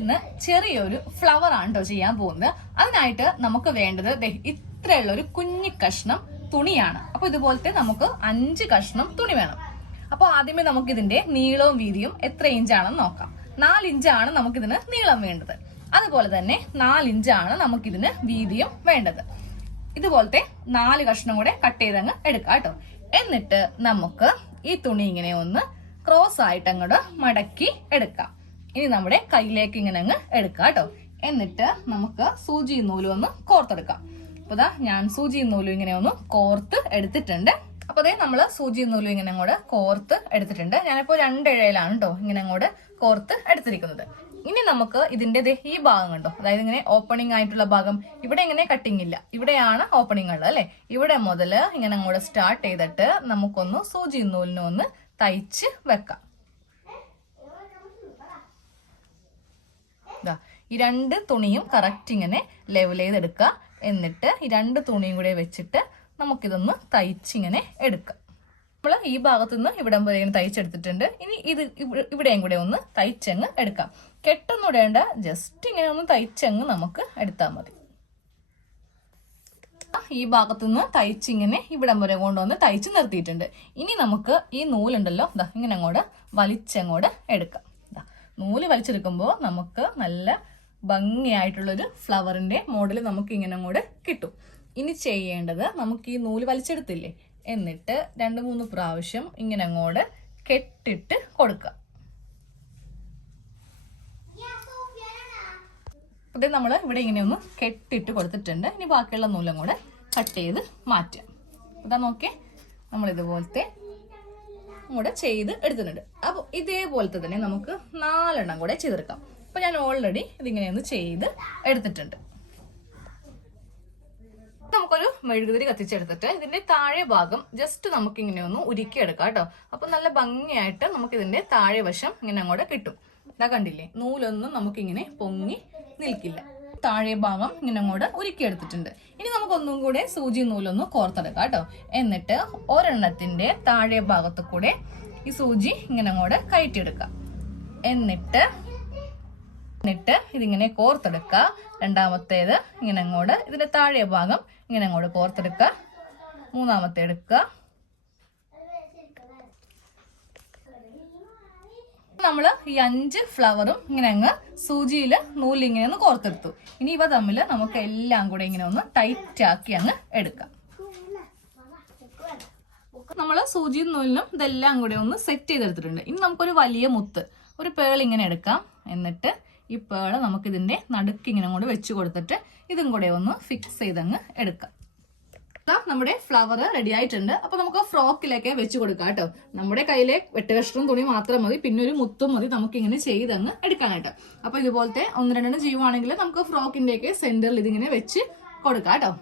ഇന്ന് ചെറിയൊരു ഫ്ലവർ ആണ് കേട്ടോ ചെയ്യാൻ പോകുന്നത്. അതിനായിട്ട് നമുക്ക് വേണ്ടത് ഇത്രയുള്ള ഒരു കുഞ്ഞി കഷ്ണം തുണിയാണ്. അപ്പൊ ഇതുപോലത്തെ നമുക്ക് 5 കഷ്ണം തുണി വേണം. അപ്പൊ ആദ്യമേ നമുക്ക് ഇതിന്റെ നീളവും വീതിയും എത്ര ഇഞ്ചാണെന്ന് നോക്കാം. 4 ഇഞ്ചാണ് നമുക്കിതിന് നീളം വേണ്ടത്. അതുപോലെ തന്നെ 4 ഇഞ്ചാണ് നമുക്കിതിന് വീതിയും വേണ്ടത്. ഇതുപോലത്തെ 4 കഷ്ണം കൂടെ കട്ട് ചെയ്തങ്ങ് എടുക്കാം കേട്ടോ. എന്നിട്ട് നമുക്ക് ഈ തുണി ഇങ്ങനെ ഒന്ന് ക്രോസ് ആയിട്ട് അങ്ങോട്ട് മടക്കി എടുക്കാം. ഇനി നമ്മുടെ കയ്യിലേക്ക് ഇങ്ങനെ അങ്ങ് എടുക്കാം കേട്ടോ. എന്നിട്ട് നമുക്ക് സൂചി നൂലും ഒന്ന് കോർത്തെടുക്കാം. അപ്പൊ ഞാൻ സൂചി നൂലും ഇങ്ങനെ ഒന്ന് കോർത്ത് എടുത്തിട്ടുണ്ട്. അപ്പൊ നമ്മള് സൂചി നൂലും ഇങ്ങനെ അങ്ങോട്ട് കോർത്ത് എടുത്തിട്ടുണ്ട്. ഞാനിപ്പോ 2 ഇഴയിലാണ് കേട്ടോ ഇങ്ങനെ അങ്ങോട്ട് കോർത്ത് എടുത്തിരിക്കുന്നത്. ഇനി നമുക്ക് ഇതിന്റെ ഈ ഭാഗം കണ്ടോ, അതായത് ഇങ്ങനെ ഓപ്പണിംഗ് ആയിട്ടുള്ള ഭാഗം, ഇവിടെ ഇങ്ങനെ കട്ടിങ് ഇല്ല, ഇവിടെയാണ് ഓപ്പണിംഗ് ഉള്ളത് അല്ലെ. ഇവിടെ മുതൽ ഇങ്ങനെ അങ്ങോട്ട് സ്റ്റാർട്ട് ചെയ്തിട്ട് നമുക്കൊന്ന് സൂചി നൂലിനെ ഒന്ന് തയ്ച്ച് വെക്കാം. ഈ 2 തുണിയും കറക്റ്റ് ഇങ്ങനെ ലെവൽ ചെയ്തെടുക്കുക. എന്നിട്ട് ഈ 2 തുണിയും കൂടെ വെച്ചിട്ട് നമുക്കിതൊന്ന് തയ്ച്ചിങ്ങനെ എടുക്കാം. നമ്മൾ ഈ ഭാഗത്തു നിന്ന് ഇവിടം വരെ ഇങ്ങനെ തയ്ച്ചെടുത്തിട്ടുണ്ട്. ഇനി ഇത് ഇവിടെയും കൂടെ ഒന്ന് തയ്ച്ചങ്ങ് എടുക്കാം. കെട്ടൊന്നും ഇടേണ്ട, ജസ്റ്റ് ഇങ്ങനെ ഒന്ന് തയ്ച്ചങ്ങ് നമുക്ക് എടുത്താൽ മതി. ഈ ഭാഗത്തുനിന്ന് തയ്ച്ചിങ്ങനെ ഇവിടം വരെ കൊണ്ടുവന്ന് തയ്ച്ച് നിർത്തിയിട്ടുണ്ട്. ഇനി നമുക്ക് ഈ നൂലുണ്ടല്ലോ ഇങ്ങനെ അങ്ങോട്ട് വലിച്ചങ്ങോട്ട് എടുക്കാം. നൂല് വലിച്ചെടുക്കുമ്പോൾ നമുക്ക് നല്ല ഭംഗിയായിട്ടുള്ളൊരു ഫ്ലവറിന്റെ മോഡൽ നമുക്ക് ഇങ്ങനെ അങ്ങോട്ട് കിട്ടും. ഇനി ചെയ്യേണ്ടത്, നമുക്ക് ഈ നൂല് വലിച്ചെടുത്തില്ലേ, എന്നിട്ട് 2-3 പ്രാവശ്യം ഇങ്ങനെ അങ്ങോട്ട് കെട്ടിട്ട് കൊടുക്കുക. അത് നമ്മൾ ഇവിടെ ഇങ്ങനെ ഒന്ന് കെട്ടിട്ട് കൊടുത്തിട്ടുണ്ട്. ഇനി ബാക്കിയുള്ള നൂലും കൂടെ കട്ട് ചെയ്ത് മാറ്റാം. അതാ നോക്കിയേ, നമ്മൾ ഇതുപോലത്തെ കൂടെ ചെയ്ത് എടുത്തിട്ടുണ്ട്. അപ്പോൾ ഇതേപോലത്തെ തന്നെ നമുക്ക് 4 എണ്ണം കൂടെ ചെയ്തെടുക്കാം. അപ്പൊ ഞാൻ ഓൾറെഡി ഇതിങ്ങനെ ഒന്ന് ചെയ്ത് എടുത്തിട്ടുണ്ട്. നമുക്കൊരു മെഴുകുതിരി കത്തിച്ചെടുത്തിട്ട് ഇതിന്റെ താഴെ ഭാഗം ജസ്റ്റ് നമുക്ക് ഇങ്ങനെ ഒന്ന് ഉരുക്കിയെടുക്കാം കേട്ടോ. അപ്പൊ നല്ല ഭംഗിയായിട്ട് നമുക്ക് ഇതിന്റെ താഴെ വശം ഇങ്ങനെ അങ്ങോട്ട് കിട്ടും. ഇതാ കണ്ടില്ലേ, നൂലൊന്നും നമുക്കിങ്ങനെ പൊങ്ങി നിൽക്കില്ല. താഴെ ഭാഗം ഇങ്ങനെ അങ്ങോട്ട് ഉരുക്കിയെടുത്തിട്ടുണ്ട്. ഇനി നമുക്കൊന്നും കൂടെ സൂചി നൂലൊന്ന് കോർത്തെടുക്കാം കേട്ടോ. എന്നിട്ട് ഒരെണ്ണത്തിന്റെ താഴെ ഭാഗത്ത് കൂടെ ഈ സൂചി ഇങ്ങനെ അങ്ങോട്ട് കയറ്റിയെടുക്കാം. എന്നിട്ട് ഇതിങ്ങനെ കോർത്തെടുക്കുക. രണ്ടാമത്തേത് ഇങ്ങനെ അങ്ങോട്ട് ഇതിന്റെ താഴെ ഭാഗം ഇങ്ങനെ അങ്ങോട്ട് കോർത്തെടുക്കുക. മൂന്നാമത്തെ എടുക്കുക. നമ്മള് ഈ 5 ഫ്ലവറും ഇങ്ങനെ അങ്ങ് സൂചിയില് നൂലിങ്ങനെ ഒന്ന് കോർത്തെടുത്തു. ഇനി ഇവ തമ്മിൽ നമുക്ക് എല്ലാം കൂടെ ഇങ്ങനെ ഒന്ന് ടൈറ്റ് ആക്കി അങ്ങ് എടുക്കാം. നമ്മള് സൂചിയും നൂലിനും ഇതെല്ലാം കൂടെ ഒന്ന് സെറ്റ് ചെയ്തെടുത്തിട്ടുണ്ട്. ഇനി നമുക്കൊരു വലിയ മുത്ത്, ഒരു പേൾ ഇങ്ങനെ എടുക്കാം. എന്നിട്ട് ഈ പേള് നമുക്ക് ഇതിന്റെ നടുക്ക് ഇങ്ങനെ അങ്ങോട്ട് വെച്ച് കൊടുത്തിട്ട് ഇതും കൂടെ ഒന്ന് ഫിക്സ് ചെയ്തങ്ങ് എടുക്കാം. നമ്മുടെ ഫ്ലവർ റെഡി ആയിട്ടുണ്ട്. അപ്പൊ നമുക്ക് ഫ്രോക്കിലേക്ക് വെച്ച് കൊടുക്കാം കേട്ടോ. നമ്മുടെ കയ്യിലെ വെട്ടുകഷ്ണം തുണി മാത്രം മതി, പിന്നെ ഒരു മുത്തും മതി നമുക്ക് ഇങ്ങനെ ചെയ്തങ്ങ് എടുക്കാനായിട്ട്. അപ്പൊ ഇതുപോലത്തെ 1-2 ചെയ്യുവാണെങ്കിൽ നമുക്ക് ഫ്രോക്കിന്റെയൊക്കെ സെന്ററിൽ ഇതിങ്ങനെ വെച്ച് കൊടുക്കാം കേട്ടോ.